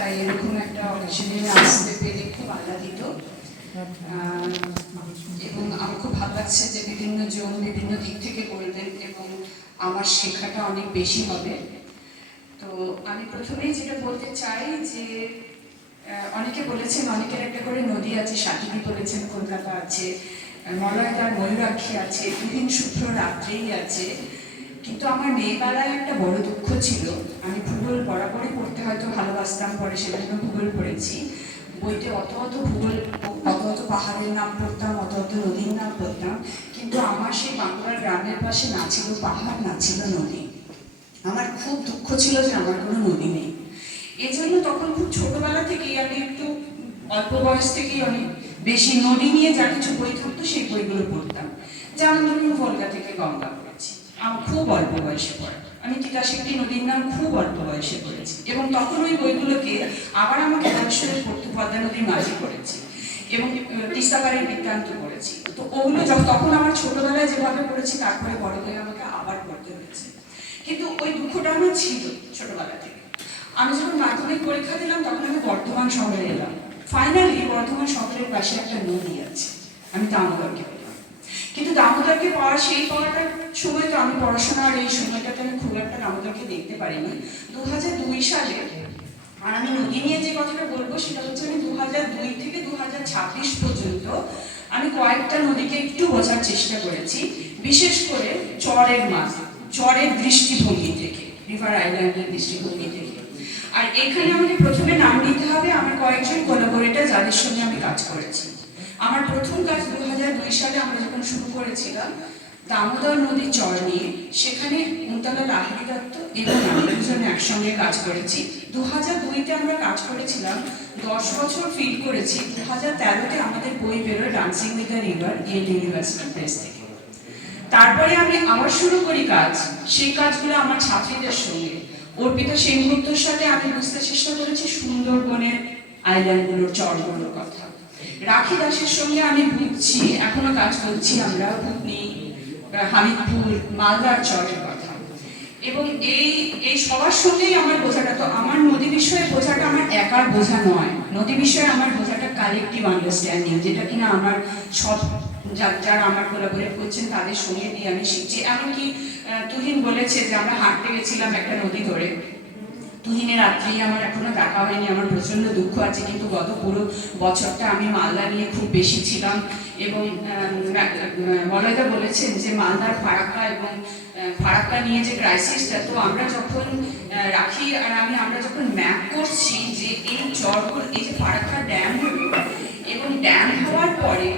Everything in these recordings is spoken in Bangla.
তাই এরকম একটা অকেশনে আসতে পেরে খুব আহ্লাদিত। এবং আমার খুব ভালো লাগছে যে বিভিন্ন জন বিভিন্ন দিক থেকে বলবেন এবং আমার শেখাটা অনেক বেশি হবে। তো আমি প্রথমেই যেটা বলতে চাই যে অনেকে বলেছেন অনেকের একটা করে নদী আছে, সাকিবি বলেছেন কলকাতা আছে, মলয়দার ময়ূরাক্ষী আছে, দুদিন শুভ্র রাত্রেই আছে। কিন্তু আমার মেয়েবেলায় একটা বড় দুঃখ ছিল, আমি ভূগোল বরাবরই পড়তে হয়তো ভালোবাসতাম, পরে সেজন্য ভূগোল পড়েছি। বইতে অত ভূগোল, অত পাহাড়ের নাম পড়তাম, অত নদীর নাম পড়তাম, কিন্তু আমার সেই বাঁকুড়ার গ্রামের পাশে না ছিল পাহাড়, না ছিল নদী। আমার খুব দুঃখ ছিল যে আমার কোনো নদী নেই। এই জন্য তখন খুব ছোটবেলা থেকেই আমি একটু অল্প বয়স থেকেই অনেক বেশি নদী নিয়ে যা কিছু বই থাকতো সেই বইগুলো পড়তাম। যেমন ধরুন ভোলগা থেকে গঙ্গা পড়েছি, আমার খুব অল্প বয়সে পড়া। আমি তিতাসেক্তি নদীর নাম খুব অল্প বয়সে পড়েছি এবং তখন ওই বইগুলোকে আবার আমাকে তারপরে পড়তে পদ্মা নদীর মাঝি পড়েছি এবং তিস্তাপাড়ের বৃত্তান্ত পড়েছি। তো ওগুলো তখন আমার ছোটবেলায় যেভাবে পড়েছি তারপরে বড় হয়ে আমাকে আবার পড়তে হয়েছে। কিন্তু ওই দুঃখটা আমার ছিল ছোটবেলা থেকে। আমি যখন মাধ্যমিক পরীক্ষা দিলাম তখন আমি বর্ধমান শহরে এলাম। ফাইনালি বর্ধমান শহরের পাশে একটা নদী আছে, আমি দামোদরকে পেলাম। কিন্তু দামোদরকে পাওয়াটার সময় তো আমি পড়াশোনার এই সময়টাতে আমি খুব একটা দামোদরকে দেখতে পারিনি। 2002 সালে, আর আমি নদী নিয়ে যে কথাটা বলবো সেটা হচ্ছে আমি 2002 থেকে 2026 পর্যন্ত আমি কয়েকটা নদীকে একটু বোঝার চেষ্টা করেছি, বিশেষ করে চরের দৃষ্টিভঙ্গি থেকে, রিভার আইল্যান্ডের দৃষ্টিভঙ্গি থেকে। আর এখানে আমাকে প্রথমে নাম নিতে হবে আমার কয়েকজন কোলাবোরেটর যাদের সঙ্গে আমি কাজ করেছি। আমার প্রথম কাজ 2002 সালে আমরা যখন শুরু করেছিলাম দামোদর নদীর চর নিয়ে, সেখানে কুন্তলা লাহিড়ী দত্ত এবং আমি দুজনে একসঙ্গে কাজ করেছি। 2002-তে আমরা কাজ করেছিলাম, 10 বছর ফিল করেছি। 2013-তে আমাদের বই বেরোয় dancing with the river Yale university press থেকে। তারপরে আমি আবার শুরু করি কাজ, সেই কাজগুলো আমার ছাত্রীদের সঙ্গে। অর্পিতা সেনগুপ্তর সাথে আমি বুঝতে চেষ্টা করেছি সুন্দরবনের আইল্যান্ডগুলোর চরগুলোর কথা। রাখি দাসের সঙ্গে আমি বুঝছি, এখনো কাজ করছি আমরা ভুতনি, হামিদপুর, মালদার চরের কথা। এবং এই সবার সঙ্গেই আমার বোঝাটা, তো আমার নদী বিষয়ে বোঝাটা আমার একার বোঝা নয়, নদী বিষয়ে আমার বোঝাটা কালেকটিভ আন্ডারস্ট্যান্ডিং, যেটা কিনা আমার সব যারা আমার কোলাবোরেট করছেন তাদের সঙ্গে দিয়ে আমি শিখছি। এমনকি তুহিন বলেছে যে আমরা হাঁটতে গেছিলাম একটা নদী ধরে, তুহিনের রাত্রি আমার এখনো দেখা হয়নি, আমার প্রচন্ড দুঃখ আছে, কিন্তু গত পুরো বছরটা আমি মালদা নিয়ে খুব বেশি ছিলাম। এবং মলয়দা বলেছেন যে মালদার ফারাক্কা এবং ফারাক্কা নিয়ে যে ক্রাইসিসটা, তো আমরা যখন রাখি আর আমরা যখন ম্যাপ করছি যে এই চরগুলো, এই যে ফারাক্কা ড্যাম হলো এবং ড্যাম হওয়ার পরে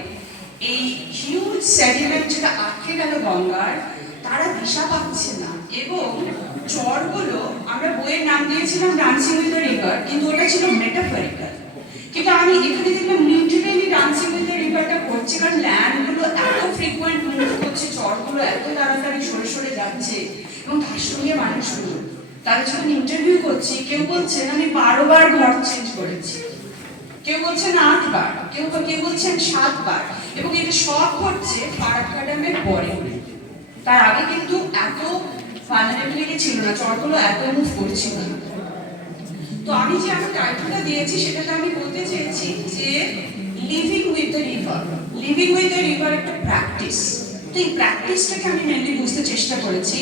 এই হিউজ সেডিমেন্ট যেটা আটকে গেল গঙ্গার, তারা দিশা পাচ্ছে না। এবং চরগুলো আমরা বইয়ের নাম দিয়েছিলাম ডান্সিং উইথ দ্য রিভার, কিন্তু ওটা ছিল মেটাফরিক্যাল। কিন্তু আমি এখানে দেখলাম লিটারেলি ডান্সিং উইথ দ্য রিভারটা করছে, কারণ ল্যান্ডগুলো এত ফ্রিকুয়েন্ট মুভ করছে, চরগুলো এত তাড়াতাড়ি সরে সরে যাচ্ছে, এবং তার সঙ্গে মানুষগুলো তারা যখন ইন্টারভিউ করছি, কেউ বলছেন আমি 12 বার ঘর চেঞ্জ করেছি, কেউ বলছেন 8 বার, কেউ বলছেন 7 বার। এবং এটা সব হচ্ছে ফারাক্কা ড্যামের পরে। তার আগে কিন্তু এত ভালনারেবিলিটি ছিল না, চরগুলো এত মুভ করছিল না। তো আমি যে আমার টাইটেলটা দিয়েছি সেটাতে আমি বলতে চেয়েছি যে living with the river. Living with the river একটা প্র্যাকটিস। তো এই প্র্যাকটিসটাকে আমি মেনলি বুঝতে চেষ্টা করেছি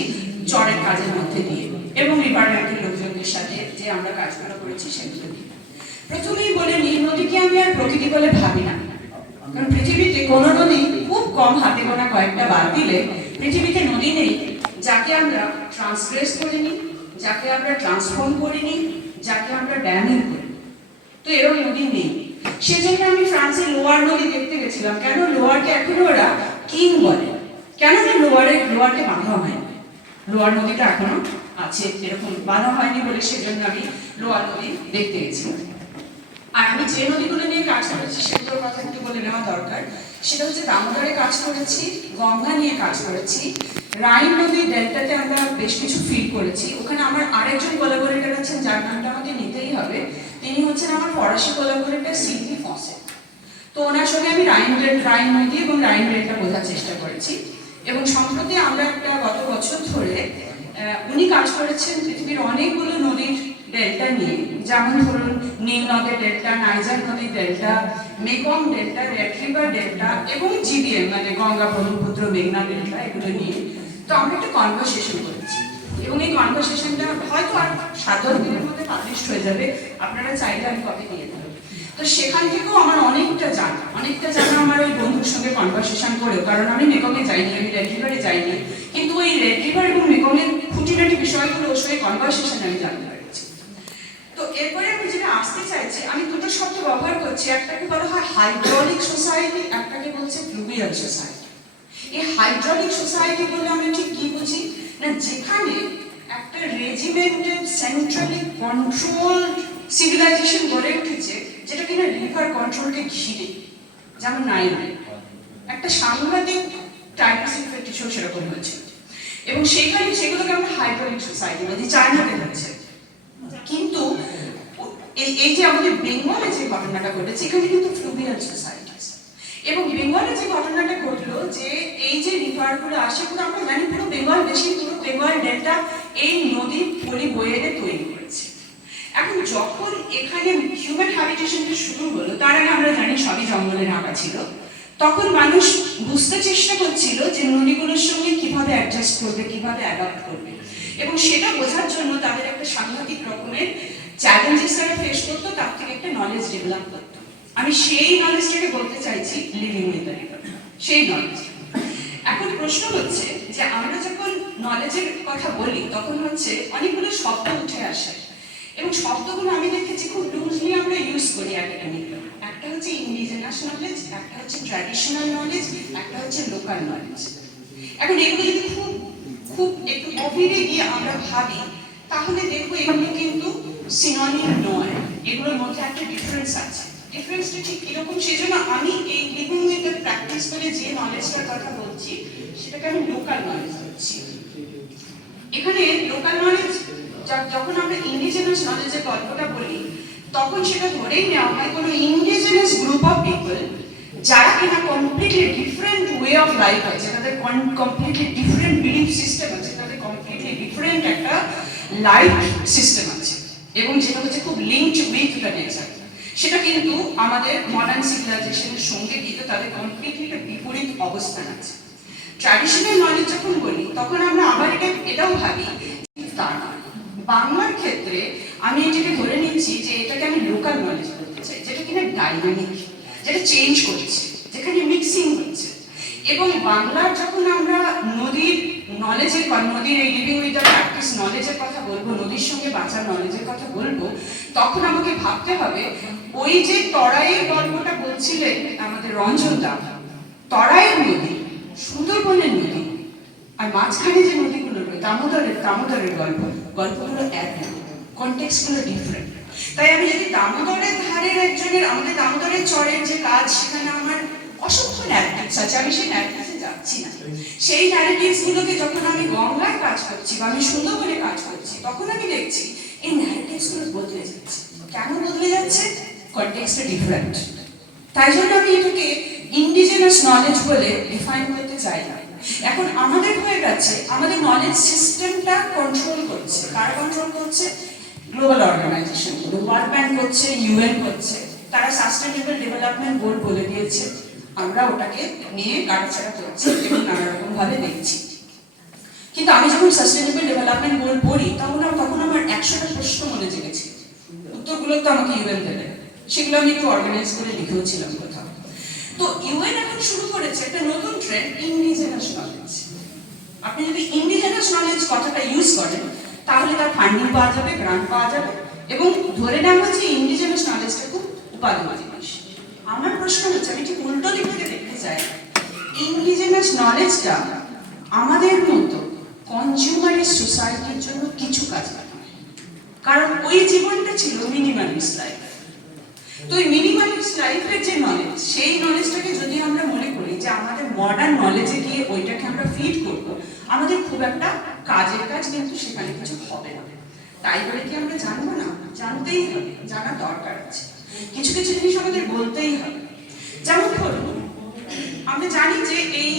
চরের কাজের মধ্যে দিয়ে এবং রিভার ব্যাংকের লোকজনদের সাথে যে আমরা কাজগুলো করেছি সেগুলো দিয়ে। প্রথমেই বলে নিই, নদীকে আমি আর প্রকৃতি বলে ভাবি না, কারণ পৃথিবীতে কোনো নদী, খুব কম হাতে গোনা কয়েকটা বাদ দিলে পৃথিবীতে নদী নেই যাকে আমরা ট্রান্সগ্রেস করিনি, যাকে আমরা ট্রান্সফর্ম করিনি, যাকে আমরা ড্যামিং করি। তো এরকম নদী নেই। সেজন্য আমি ফ্রান্সে লোয়ার নদী দেখতে গেছিলাম। কেন লোয়ারকে এখনো ওরা কিং বলে? কেন না লোয়ারকে বাঁধা হয়নি, লোয়ার নদীটা এখনো আছে, এরকম বাঁধা হয়নি বলে সেজন্য আমি লোয়ার নদী দেখতে গেছিলাম। আর আমি যে নদীগুলো নিয়ে কাজ করেছি সেগুলোর কথা একটু বলে নেওয়া দরকার। সেটা হচ্ছে দামোদরে কাজ করেছি, গঙ্গা নিয়ে কাজ করেছি, রাইন নদীর ডেল্টাতে আমরা বেশ কিছু ফিল করেছি। ওখানে আমার আরেকজন কোলাবোরেটর আছেন যার নামটা আমাকে নিতেই হবে, তিনি হচ্ছেন আমার ফরাসি কোলাবোরেটর সিলভি ফসে। তো ওনার সঙ্গে আমি রাইন নদী এবং রাইন ডেল্টা বোঝার চেষ্টা করেছি। এবং সম্প্রতি আমরা একটা গত বছর ধরে উনি কাজ করেছেন পৃথিবীর অনেকগুলো নদীর ডেল্টা নিয়ে, যেমন ধরুন নীল নদের ডেল্টা, নাইজার নদীর delta, Mekong delta, red river delta এবং জিবিএম মানে গঙ্গা ব্রহ্মপুত্র মেঘনা ডেল্টা, এগুলো নিয়ে তো আমরা একটা কনভারসেশন করেছি এবং এই কনভারসেশনটা হয়তো আর 7-10 দিনের মধ্যে পাবলিশ হয়ে যাবে, আপনারা চাইলে আমি কপি দিয়ে দেবো। তো সেখান থেকেও আমার অনেকটা জানা আমার ওই বন্ধুর সঙ্গে কনভারসেশন করেও, কারণ আমি মেকংয়ে যাইনি, আমি রেড রিভারে যাইনি, কিন্তু ওই রেড রিভার এবং মেকংয়ের খুঁটিনাটি বিষয়গুলো ওর সঙ্গে কনভারসেশনে আমি জানতে পেরেছি। তো এরপরে আমি যেটা আসতে চাইছি, আমি দুটো শব্দ ব্যবহার করছি, একটাকে বলা হয় হাইড্রোলিক সোসাইটি, একটাকে বলছে ফ্লুভিয়াল সোসাইটি। এই হাইড্রোলিক সোসাইটি বলে আমি ঠিক কি বুঝি না, যেখানে একটা রেজিমেন্টেড সেন্ট্রালি কন্ট্রোল সিভিলাইজেশন গড়ে উঠেছে, যেটা কিনা রিভার কন্ট্রোলকে ঘিরে, যেমন নাইলে একটা সাংঘাতিক টাইপসিক ফেটিশও সেরকম হয়েছে, এবং সেগুলোকে আমরা হাইড্রোলিক সোসাইটি বলি, চায়নাতে হচ্ছে। কিন্তু এই যে আমাদের বেঙ্গলে যে ঘটনাটা ঘটেছে, এখানে কিন্তু ফ্লুভিয়াল সোসাইটি, এবং বেঙ্গলে যে ঘটনাটা ঘটলো যে এই যে রিভারগুলো আসে, পুরো আমরা জানি পুরো বেঙ্গল বেশি, পুরো বেঙ্গল ডেল্টা এই নদীর পলি বয়ে এনে তৈরি করেছে। এখন যখন এখানে হিউম্যান হ্যাবিটেশনটা শুরু হলো, তার আগে আমরা জানি সবই জঙ্গলে ঢাকা ছিল, তখন মানুষ বুঝতে চেষ্টা করছিল যে নদীগুলোর সঙ্গে কিভাবে অ্যাডজাস্ট করবে, কিভাবে অ্যাডাপ্ট করবে, এবং সেটা বোঝার জন্য তাদের একটা সাংঘাতিক রকমের চ্যালেঞ্জেস তারা ফেস করতো, তার থেকে একটা নলেজ ডেভেলপ করতো। আমি সেই নলেজটাকে বলতে চাইছি লিভিং উইথ দ্য রিভার, সেই নলেজ। এখন প্রশ্ন হচ্ছে যে আমরা যখন নলেজের কথা বলি, তখন হচ্ছে অনেকগুলো শব্দ উঠে আসে, এবং শব্দগুলো আমি দেখেছি খুব লুজলি আমরা ইউজ করি একাডেমিকলি। একটা হচ্ছে ইন্ডিজিনাস নলেজ, একটা হচ্ছে ট্র্যাডিশনাল নলেজ, একটা হচ্ছে লোকাল নলেজ। এখন এগুলো যদি খুব খুব একটু গভীরে গিয়ে আমরা ভাবি, তাহলে দেখবো এগুলো কিন্তু সিনোনিম নয়, এগুলোর মধ্যে একটা ডিফারেন্স আছে। ডিফারেন্সটা ঠিক কিরকম, সেই জন্য আমি এই লিভিং উইথ দ্য প্র্যাকটিস করে যে নলেজটার কথা বলছি, সেটাকে আমি লোকাল নলেজ বলছি। এখানে লোকাল নলেজ, যখন আমরা ইন্ডিজিনাস নলেজের গল্পটা বলি, তখন সেটা ধরেই নেওয়া হয় কোনো ইন্ডিজিনাস গ্রুপ অফ পিপল যারা কিনা completely different way of life আছে, তাদের কমপ্লিটলি ডিফারেন্ট বিলিফ সিস্টেম আছে, তাদের কমপ্লিটলি ডিফারেন্ট একটা লাইফ সিস্টেম আছে, এবং যেটা হচ্ছে খুব লিঙ্কড উইথ দ্য নেচার। সেটা কিন্তু আমাদের মডার্ন সিভিলাইজেশনের সঙ্গে কিন্তু তাদের কমপ্লিটলি একটা বিপরীত অবস্থান আছে। ট্র্যাডিশনাল নলেজ যখন বলি, তখন আমরা আবার এটাও ভাবি তা নয়। বাংলার ক্ষেত্রে আমি এটাকে ধরে নিচ্ছি যে এটাকে আমি লোকাল নলেজ বলতে চাই, যেটা কিনা ডাইনামিক, যেটা চেঞ্জ করছে, যেখানে মিক্সিং হচ্ছে। এবং বাংলার যখন আমরা নদীর নলেজের, নদীর এই লিভিং উইথ দ্য প্র্যাকটিস নলেজের কথা বলবো, নদীর সঙ্গে বাঁচার নলেজের কথা বলবো, তখন আমাকে ভাবতে হবে ওই যে তরাইয়ের গল্পটা বলছিলেন আমাদের রঞ্জনদা, তরাইয়ের নদী, সুন্দরবনের নদী, আর মাঝখানে যে নদীগুলো রয়েছে, দামোদরের গল্পগুলো এক না, কনটেক্সটগুলো ডিফারেন্ট। তাই আমি যদি দামোদরের ধারের একজনের, আমাদের দামোদরের চরের যে কাজ, সেখানে আমার অসংখ্য ন্যারেটিভস আছে, আমি সেই ন্যারেটিভসে যাচ্ছি না। সেই ন্যারেটিভসগুলোকে যখন আমি গঙ্গায় কাজ করছি বা আমি সুন্দরবনে কাজ করছি, তখন আমি দেখছি এই ন্যারেটিভসগুলো বদলে যাচ্ছে। কেন বদলে যাচ্ছে? কনটেক্সটটা ডিফারেন্ট। তাই জন্য আমি এটাকে ইন্ডিজিনাস নলেজ বলে ডিফাইন করতে চাই না। এখন আমাদের হয়ে গেছে, আমাদের নলেজ সিস্টেমটা কন্ট্রোল করছে, কারা কন্ট্রোল করছে? গ্লোবাল অর্গানাইজেশন, ওয়ার্ল্ড ব্যাংক করছে, ইউএন করছে, তারা সাস্টেনেবল ডেভেলপমেন্ট গোল বলে দিয়েছে, আমরা ওটাকে নিয়ে কাটাছাড়া করছি এবং নানা রকম ভাবে দেখছি। কিন্তু আমি যখন সাস্টেনেবল ডেভেলপমেন্ট গোল পড়ি, তখন আমার 100টা প্রশ্ন মনে জেগেছে, উত্তরগুলো তো আমাকে ইউএন দেবে, সেগুলো আমি একটু অর্গানাইজ করে লিখেও ছিলাম কোথাও। তো ইউএন এখন শুরু করেছে একটা নতুন ট্রেন্ড, ইন্ডিজিনাস নলেজ। আপনি যদি ইন্ডিজিনাস নলেজ কথাটা ইউজ করেন, তাহলে তার ফান্ডিং পাওয়া যাবে, গ্রান্ট পাওয়া যাবে, এবং ধরে নেওয়া হচ্ছে ইন্ডিজিনাস নলেজটা খুব উপাদেয় জিনিস। আমার প্রশ্ন হচ্ছে, আমি ঠিক উল্টো দিক থেকে দেখতে চাই, ইন্ডিজিনাস নলেজটা আমাদের মতো কনজিউমারিস্ট সোসাইটির জন্য কিছু কাজ করে, কারণ ওই জীবনটা ছিল মিনিমালিস্ট লাইফ। তো এই মিনিমালিস্ট লাইফের যে নলেজ, সেই নলেজটাকে যদি আমরা মনে করি যে আমাদের মডার্ন নলেজে গিয়ে ওইটাকে আমরা ফিড করব, আমাদের খুব একটা কাজের কাজ কিন্তু সেখানে কিছু হবে না। তাই বলে কি আমরা জানবো না? জানতেই হবে, জানা দরকার আছে। কিছু কিছু জিনিস আমাদের বলতেই হবে। যেমন ধরুন, আমরা জানি যে এই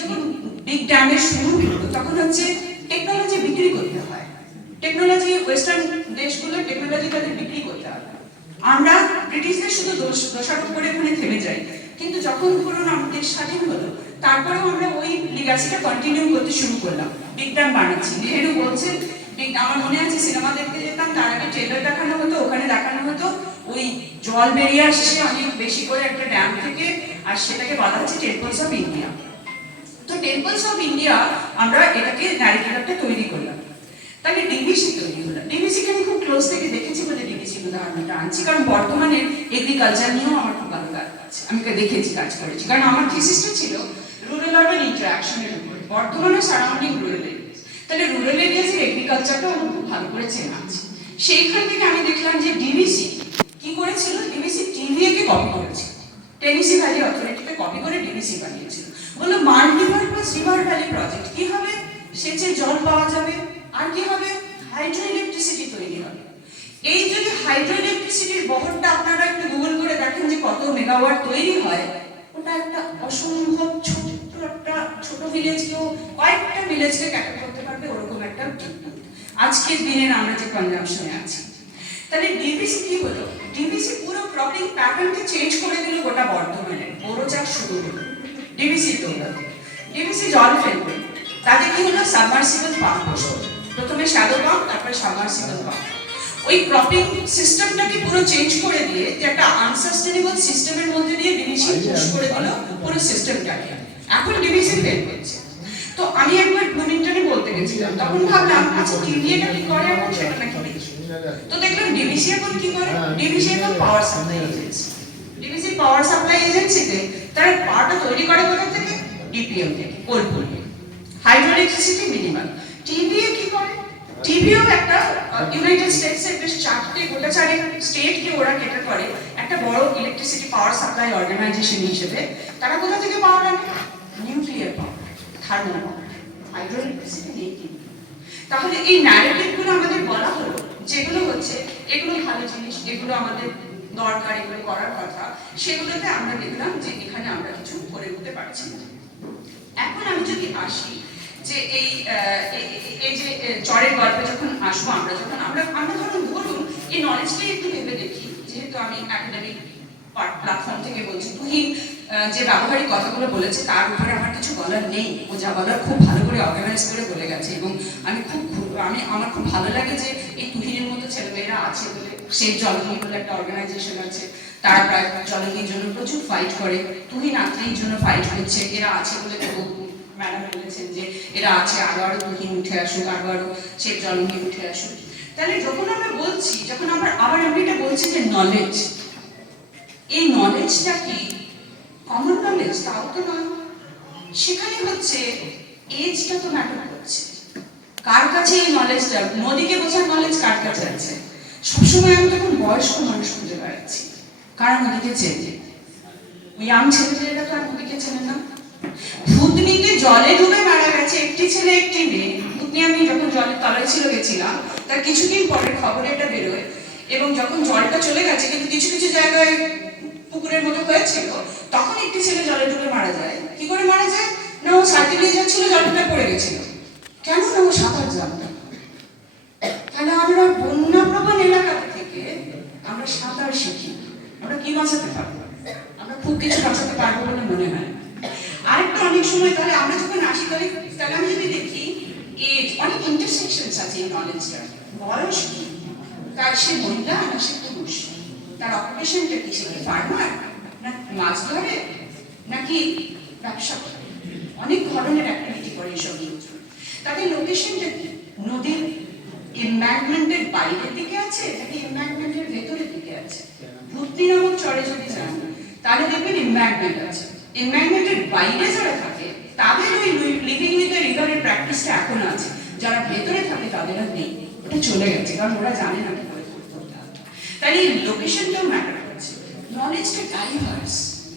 যখন বিগ ড্যামের শুরু হলো, তখন হচ্ছে টেকনোলজি বিক্রি করতে হয়। টেকনোলজি ওয়েস্টার্ন দেশগুলো টেকনোলজি তাদের বিক্রি করতে হবে। আমরা ব্রিটিশদের শুধু দোষারোপ করে ওখানে থেমে যাই, কিন্তু যখন ধরুন আমাদের দেশ স্বাধীন হলো তারপরেও আমরা ওই লিগাসিটা কন্টিনিউ করতে শুরু করলাম। বিজ্ঞান বানাচ্ছি, নেহেরু বলছেন, আমার মনে আছে সিনেমা দেখতে যেতাম, তার আগে ট্রেলার দেখানো হতো, ওখানে দেখানো হতো ওই জল বেরিয়ে আসছে অনেক বেশি করে একটা ড্যাম থেকে, আর সেটাকে বলা হচ্ছে টেম্পলস অফ ইন্ডিয়া। তো টেম্পলস অফ ইন্ডিয়া আমরা এটাকে ন্যারেটিভটা তৈরি করলাম। তাহলে ডিবিসি তৈরি হলো। ডিবিসিকে আমি খুব ক্লোজ থেকে দেখেছি বলে ডিবিসি উদাহরণটা আনছি, কারণ বর্তমানে এগ্রিকালচার নিয়েও আমার খুব ভালো কাজ আছে, আমি দেখেছি, কাজ করেছি, কারণ আমার থিসিসটা ছিল রুরাল আরবান ইন্টারাকশনের উপরে, বর্তমানে সারাউন্ডিং রুরাল এরিয়াস। তাহলে রুরাল এরিয়াসের এগ্রিকালচারটাও আমার খুব ভালো করে চেনা আছে। সেইখান থেকে আমি দেখলাম যে ডিবিসি কি করেছিল, ডিবিসি টিভিএকে কপি করেছিল, টেনেসি ভ্যালি অথরিটিকে কপি করে ডিবিসি বানিয়েছিল। বললো মাল্টিপারপাস রিভার ভ্যালি প্রজেক্ট, কি হবে, সেচের জল পাওয়া যাবে, আর কি হবে, হাইড্রো ইলেকট্রিসিটি তৈরি হবে। এই যদি হাইড্রো ইলেকট্রিসিটির বহরটা আপনারা একটু গুগল করে দেখেন যে কত মেগাওয়াট তৈরি হয়, ওটা একটা অসম্ভব ছোট ভিলেজকেও, কয়েকটা ভিলেজকে ক্যাটার করতে পারবে, ওরকম একটা আজকের দিনের আমরা যে কনজাম্পশনে আছি। তাহলে ডিবিসি কি হলো, ডিবিসি পুরো ক্রপিং প্যাটার্নকে চেঞ্জ করে দিল গোটা বর্ধমানে, বোরো চাষ শুরু হলো ডিবিসি দৌড়াতে। ডিবিসি জল ফেলবে, তাতে কি হলো, সাবমার্সিবল পাম্প বসলো, প্রথমে শ্যাডো পাম্প, তারপরে সাবমার্সিবল পাম্প। ওই ক্রপিং সিস্টেমটাকে পুরো চেঞ্জ করে দিয়ে, যে একটা আনসাস্টেনেবল সিস্টেমের মধ্যে দিয়ে ডিবিসি পুশ করে দিল পুরো সিস্টেমটাকে। এখন ডিবিসি ফেল করছে। তো আমি একবার ব্লুমিংটনে বলতে গেছিলাম, তখন ভাবলাম আচ্ছা টিভিএটা কি করে এখন সেটা নাকি দেখি। তো দেখলাম ডিবিসি এখন কি করে, ডিবিসি এখন power supply agency. DVC power supply এজেন্সিতে তারা পাওয়ারটা তৈরি করে কোথা থেকে, ডিপিএম থেকে, কোলপুর। Hydro electricity minimum. টিভিএ কি করে, টিভিও একটা ইউনাইটেড স্টেটসের বেশ গোটা চারেক স্টেটকে ওরা কেটার করে একটা বড় ইলেকট্রিসিটি পাওয়ার সাপ্লাই অর্গানাইজেশন হিসেবে। তারা কোথা থেকে পাওয়ার আনে, nuclear power, thermal power, hydro electricity নেই কিন্তু। তাহলে এই ন্যারেটিভগুলো আমাদের বলা হলো, যেগুলো হচ্ছে এগুলো ভালো জিনিস, এগুলো আমাদের দরকার, এগুলো করার কথা, সেগুলোতে আমরা দেখলাম যে এখানে আমরা কিছু করে উঠতে পারছি না। এখন আমি যদি আসি যে এই যে চরের গল্পে যখন আসবো, আমরা ধরুন এই নলেজটাই একটু ভেবে দেখি, যেহেতু আমি একাডেমিক প্ল্যাটফর্ম থেকে বলছি, তুহিন যে ব্যবহারিক কথাগুলো বলেছে তার উপরে আমার কিছু বলার নেই, ও যা বলার খুব ভালো করে অর্গানাইজ করে বলে গেছে। এবং আমার খুব ভালো লাগে যে এই তুহিনের মতো ছেলেমেয়েরা আছে বলে, সেই জলনী বলে একটা অর্গানাইজেশন আছে, তারা প্রায় জলনীর জন্য প্রচুর ফাইট করে, তুহিন আত্মীর জন্য ফাইট করছে, এরা আছে বলে ম্যাডাম বলেছেন যে এরা আছে, আরো তুহিন উঠে আসুক, আরো সেই জলনী উঠে আসুক। তাহলে যখন আমরা বলছি, যখন আমরা আবার আমি এটা বলছি যে নলেজ, এই নলেজটা কি কমন নলেজ, তাও তো নয়। সেখানে হচ্ছে এজটা তো ম্যাটার করছে, কার কাছে এই নলেজটা, নদীকে বোঝার নলেজ কার কাছে আছে। সবসময় আমি তখন বয়স্ক মানুষ খুঁজে বেড়াচ্ছি, কারা নদীকে চেনে, ইয়াং ছেলেমেয়েরা তো আর নদীকে চেনে না। ভূতনিতে জলে ডুবে মারা গেছে একটি ছেলে একটি মেয়ে। ভূতনি, আমি যখন জলের তলায় ছিল গেছিলাম, তার কিছুদিন পরের খবরে এটা বেরোয়, এবং যখন জলটা চলে গেছে কিন্তু কিছু কিছু জায়গায় পুকুরের মতো হয়েছিল, তখন একটি ছেলে জলে ডুবে মারা যায়। কি করে মারা যায় না, ও সাইকেল নিয়ে যাচ্ছিল, জলটা পড়ে গেছিল। কেন না, ও সাঁতার জানতো। তাহলে আমরা বন্যা প্রবণ এলাকা থেকে আমরা সাঁতার শিখি, আমরা কি বাঁচাতে পারবো, আমরা খুব কিছু বাঁচাতে পারবো বলে মনে হয়। আরেকটা অনেক সময় তাহলে আমরা যখন আসি, তাহলে আমি যদি দেখি এজ, অনেক ইন্টারসেকশনস আছে এই নলেজটা। বয়স কি, তার সে মহিলা না সে পুরুষ, তার অকুপেশনটা কি, সে কি ফার্মার না মাছ ধরে নাকি ব্যবসা করে, অনেক ধরনের অ্যাক্টিভিটি করে এইসব লোকজন। তাদের লোকেশনটা কি, নদীর এমব্যাঙ্কমেন্টের বাইরের দিকে আছে নাকি এমব্যাঙ্কমেন্টের ভেতরের দিকে আছে। ভূতনি নামক চরে যদি যান তাহলে দেখবেন এমব্যাঙ্কমেন্ট আছে। এনভায়রনমেন্টের বাইরে যারা থাকে তাদের ওই লিভিং উইথ দ্য রিভারের প্র্যাকটিসটা এখন আছে, যারা ভেতরে থাকে তাদের আর নেই, ওটা চলে গেছে, কারণ ওরা জানে না কি করে করতে হবে। তাই এই লোকেশনটাও ম্যাটার করছে। নলেজটা ডাইভার্স,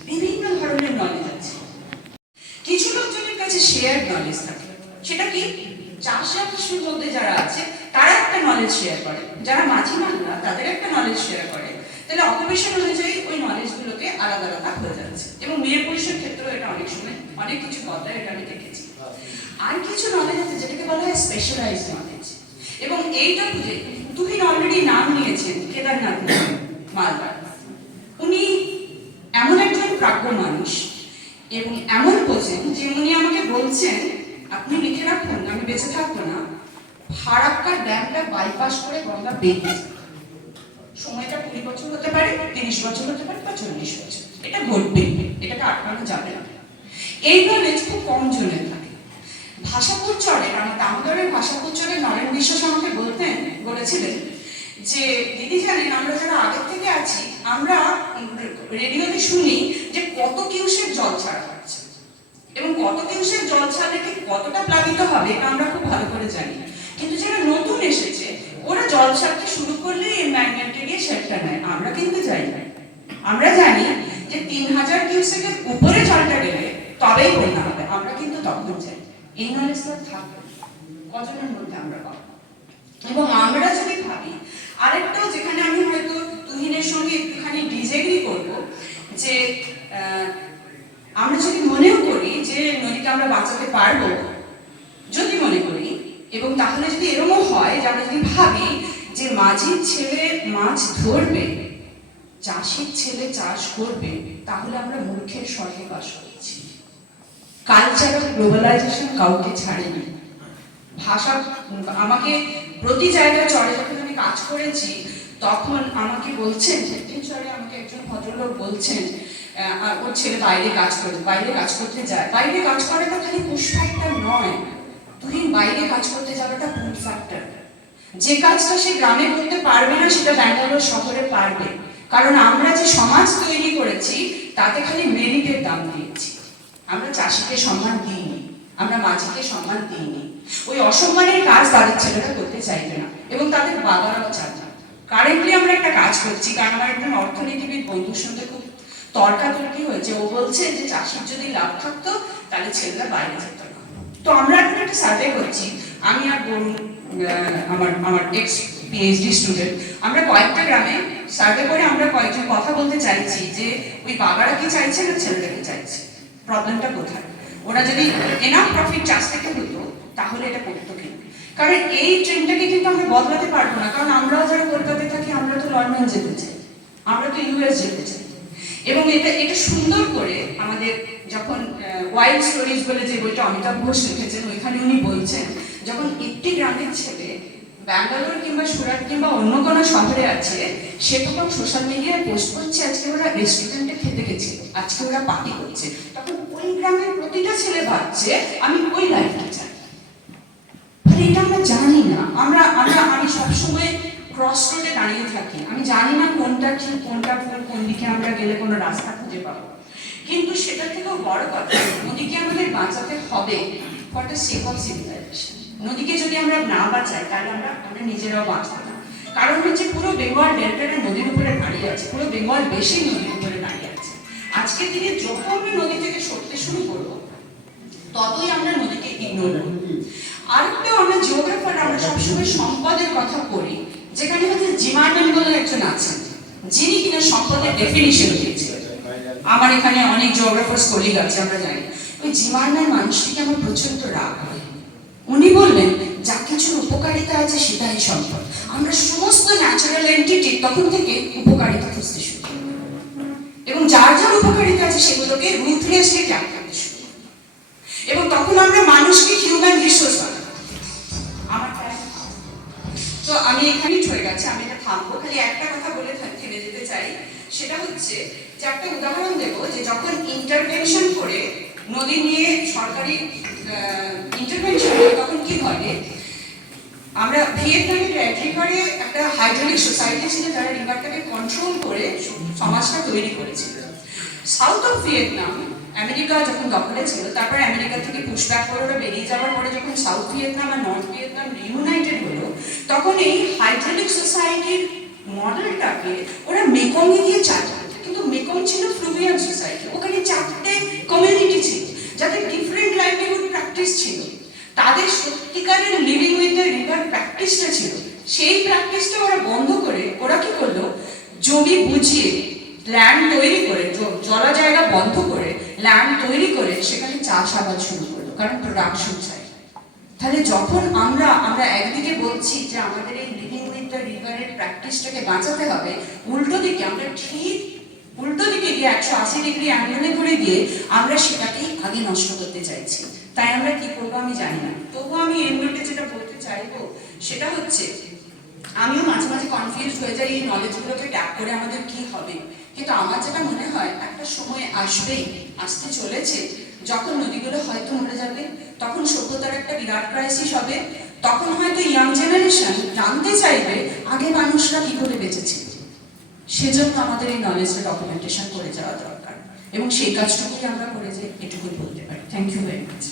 বিভিন্ন ধরনের নলেজ আছে। কিছু লোকজনের কাছে শেয়ার নলেজ থাকে, সেটা কি, চাষবাসের মধ্যে যারা আছে তারা একটা নলেজ শেয়ার করে, যারা মাঝিমানরা তাদের একটা নলেজ শেয়ার করে। তাহলে অকুপেশন অনুযায়ী ওই নলেজগুলোকে আলাদা আলাদা হয়ে যাচ্ছে, এবং মেয়ে পুরুষের ক্ষেত্রেও এটা অনেক সময় অনেক কিছু বদলায়, এটা আমি দেখেছি। আর কিছু নলেজ আছে যেটাকে বলা হয় স্পেশালাইজড নলেজ। এবং এইটা বুঝে তুহিন অলরেডি নাম নিয়েছেন কেদারনাথ মালদা। উনি এমন একজন প্রাজ্ঞ মানুষ এবং এমন বোঝেন যে উনি আমাকে বলছেন, আপনি লিখে রাখুন, আমি বেঁচে থাকবো না, ফারাক্কা ড্যামটা বাইপাস করে গঙ্গা বেরিয়ে যাবে। সময়টা 20 বছর হতে পারে, 30 বছর হতে পারে, বা 40 বছর, এটা ঘটবে, এটাকে আটকানো যাবে না। এই নলেজ খুব কম জনের থাকে। ভাষাপুর চরে, আমার দামোদরের ভাষাপুর চরে নরেন বিশ্বাস আমাকে বলেছিলেন যে দিদি জানেন, আমরা যারা আগের থেকে আছি, আমরা রেডিওতে শুনি যে কত কিউসের জল ছাড়া হচ্ছে, এবং কত কিউসের জল ছাড়লে ঠিক কতটা প্লাবিত হবে আমরা খুব ভালো করে জানি। কিন্তু যারা নতুন এসেছে ওরা জল ছাড়তে শুরু করলে এই ম্যাগনেটে গিয়ে সেটটা নেয়, আমরা কিন্তু যাই না। আমরা জানি যে 3000 কিউসেকের উপরে জলটা গেলে তবেই বন্যা হবে, আমরা কিন্তু তখন যাই। এই নলেজটা থাকবে কজনের মধ্যে আমরা পাবো। এবং আমরা যদি ভাবি আরেকটাও, যেখানে আমি হয়তো তুহিনের সঙ্গে একটুখানি ডিসএগ্রি করব, যে আমরা যদি মনেও করি যে নদীকে আমরা বাঁচাতে পারবো, যদি মনে করি, এবং তাহলে যদি এরকমও হয় যে আমরা যদি ভাবি যে মাঝির ছেলে মাছ ধরবে, চাষির ছেলে চাষ করবে, তাহলে আমরা মূর্খের স্বর্গে বাস করছি। কালচারাল গ্লোবালাইজেশন কাউকে ছাড়েনি। ভাষা আমাকে প্রতি জায়গায় চরে যখন আমি কাজ করেছি, তখন আমাকে বলছেন, চরে আমাকে একজন ভদ্রলোক বলছেন ওর ছেলে বাইরে কাজ করতে যায়। বাইরে কাজ করাটা খালি পুশ ফ্যাক্টর নয়, তুই বাইরে কাজ করতে যাওয়াটা পুট ফ্যাক্টর। যে কাজটা সে গ্রামে করতে পারবে না, সেটা ব্যাঙ্গালোর শহরে পারবে। কারণ আমরা যে সমাজ তৈরি করেছি তাতে খালি মেরিটের দাম দিয়েছি। আমরা চাষিকে সম্মান দিইনি, আমরা মাঝিকে সম্মান দিইনি। ওই অসম্মানের কাজ তাদের ছেলেরা করতে চাইবে না, এবং তাদের বাবারাও চায় না। কারেন্টলি আমরা একটা কাজ করছি, কারণ আমার একজন অর্থনীতিবিদ বন্ধুর সঙ্গে খুব তর্কাতর্কি হয়েছে। ও বলছে যে চাষির যদি লাভ থাকতো তাহলে ছেলেরা বাইরে যেত না। তো আমরা এখন একটা সার্ভে করছি, আমি আর বরুণ, আমার এক্স পিএইচডি স্টুডেন্ট, আমরা কয়েকটা গ্রামে সার্ভে করে আমরা কয়েকজন কথা বলতে চাইছি যে ওই বাবারা কি চাইছে না ছেলেরা কি চাইছে, প্রবলেমটা কোথায়। ওরা যদি এনাফ প্রফিট চাষ থেকে হতো তাহলে এটা করতো কিন্তু। কারণ এই ট্রেন্ডটাকে কিন্তু আমরা বদলাতে পারবো না, কারণ আমরাও যারা কলকাতায় থাকি আমরা তো লন্ডন যেতে চাই, আমরা তো ইউএস যেতে চাই। এবং এটা সুন্দর করে আমাদের যখন ওয়াইল্ড স্টোরিজ বলে যে বইটা অমিতাভ ঘোষ লিখেছেন, ওইখানে উনি বলছেন যখন একটি গ্রামের ছেলে ব্যাঙ্গালোর কিংবা সুরাট কিংবা অন্য কোনো শহরে আছে, সে তখন সোশ্যাল মিডিয়ায় পোস্ট করছে আজকে ওরা রেস্টুরেন্টে খেতে গেছে, আজকে ওরা পার্টি করছে, তখন ওই গ্রামের প্রতিটা ছেলে ভাবছে আমি ওই লাইফটা চাই। এটা আমরা জানি না। আমি সবসময় ক্রস রোডে দাঁড়িয়ে থাকি, আমি জানি না কোনটা ঠিক কোনটা ভুল, কোন দিকে আমরা গেলে কোনো রাস্তা খুঁজে পাবো। কিন্তু সেটা থেকেও বড় কথা, নদীকে আমাদের বাঁচাতে হবে for the sake of civilization. নদীকে যদি আমরা না বাঁচাই তাহলে আমরা নিজেরাও বাঁচবো না। কারণ হচ্ছে পুরো বেঙ্গল ডেল্টাটা নদীর উপরে দাঁড়িয়ে আছে, পুরো বেঙ্গল বেশি নদীর উপরে দাঁড়িয়ে আছে। আজকের দিনে যত আমরা নদী থেকে সরতে শুরু করবো ততই আমরা নদীকে ইগনোর করব। আরেকটা আমরা জিওগ্রাফার, আমরা সবসময় সম্পদের কথা বলি, যেখানে হচ্ছে জিমারম্যান বলে একজন আছেন যিনি কিনা সম্পদের ডেফিনিশন দিয়েছিলেন। আমার এখানে অনেক জিওগ্রাফার্স কলিগ আছে, আমরা জানি। ওই জিমারম্যান মানুষটিকে আমার প্রচন্ড রাগ হয়। উনি বললেন যা কিছুর উপকারিতা আছে সেটাই সম্পদ। আমরা সমস্ত ন্যাচারাল এন্টিটি তখন থেকে উপকারিতা খুঁজতে শুরু করি, এবং যার যার উপকারিতা আছে সেগুলোকে রুথলেসলি ত্যাগ করতে শুরু করি, এবং তখন আমরা মানুষকে হিউম্যান রিসোর্স বানাই। আমার তো আমি এখানেই হয়ে গেছে, আমি এটা থামবো। খালি একটা কথা বলে থেমে যেতে চাই, সেটা হচ্ছে যে একটা উদাহরণ দেবো যে যখন ইন্টারভেনশন করে নদী নিয়ে সরকারি ইন্টারভেনশন করে তখন কি ঘটে। আমরা ভিয়েতনামের রিভারে একটা হাইড্রোলিক সোসাইটি ছিল যারা রিভারটাকে কন্ট্রোল করে সমাজটা তৈরি করেছিল। সাউথ অফ ভিয়েতনাম আমেরিকা যখন দখলে ছিল, তারপর আমেরিকা থেকে পুশব্যাক করে ওরা বেরিয়ে যাওয়ার পরে যখন সাউথ ভিয়েতনাম আর নর্থ ভিয়েতনাম রিউনাইটেড হলো, তখন এই হাইড্রোলিক সোসাইটির মডেলটাকে ওরা মেকংয়ে দিয়ে চালু। কিন্তু মেকং ছিল ফ্লুভিয়াল সোসাইটি, ওখানে 4টে কমিউনিটি ছিল যাদের ডিফারেন্ট লাইভলিহুড প্র্যাকটিস ছিল, তাদের সত্যিকারের লিভিং উইথ দ্য রিভার প্র্যাকটিসটা ছিল। সেই প্র্যাকটিসটা ওরা বন্ধ করে ওরা কি করলো, জমি বুঝিয়ে ল্যান্ড তৈরি করে, জলা জায়গা বন্ধ করে ল্যান্ড তৈরি করে সেখানে চাষাবাদ শুরু করলো, কারণ প্রোডাকশন চাই। তাহলে যখন আমরা একদিকে বলছি যে আমাদের এই লিভিং উইথ দ্য রিভারের প্র্যাকটিসটাকে বাঁচাতে হবে, উল্টো দিকে আমরা ঠিক উল্টো দিকে গিয়ে 180 ডিগ্রি অ্যাঙ্গেলে করে গিয়ে আমরা সেটাকেই আগে নষ্ট করতে চাইছি। তাই আমরা কি করবো আমি জানি না। তবুও আমি এর নোটে যেটা বলতে চাইবো সেটা হচ্ছে, আমিও মাঝে মাঝে কনফিউজ হয়ে যাই এই নলেজগুলোকে ট্যাপ করে আমাদের কি হবে। কিন্তু আমার যেটা মনে হয় একটা সময় আসবেই, আসতে চলেছে, যখন নদীগুলো হয়তো মরে যাবে, তখন সভ্যতার একটা বিরাট ক্রাইসিস হবে, তখন হয়তো ইয়াং জেনারেশন জানতে চাইবে আগে মানুষরা কি করে বেঁচেছে। সেজন্য আমাদের এই নলেজের ডকুমেন্টেশন করে যাওয়া দরকার, এবং সেই কাজটুকুই আমরা করে যাই, এটুকুই বলতে পারি। Thank you very much.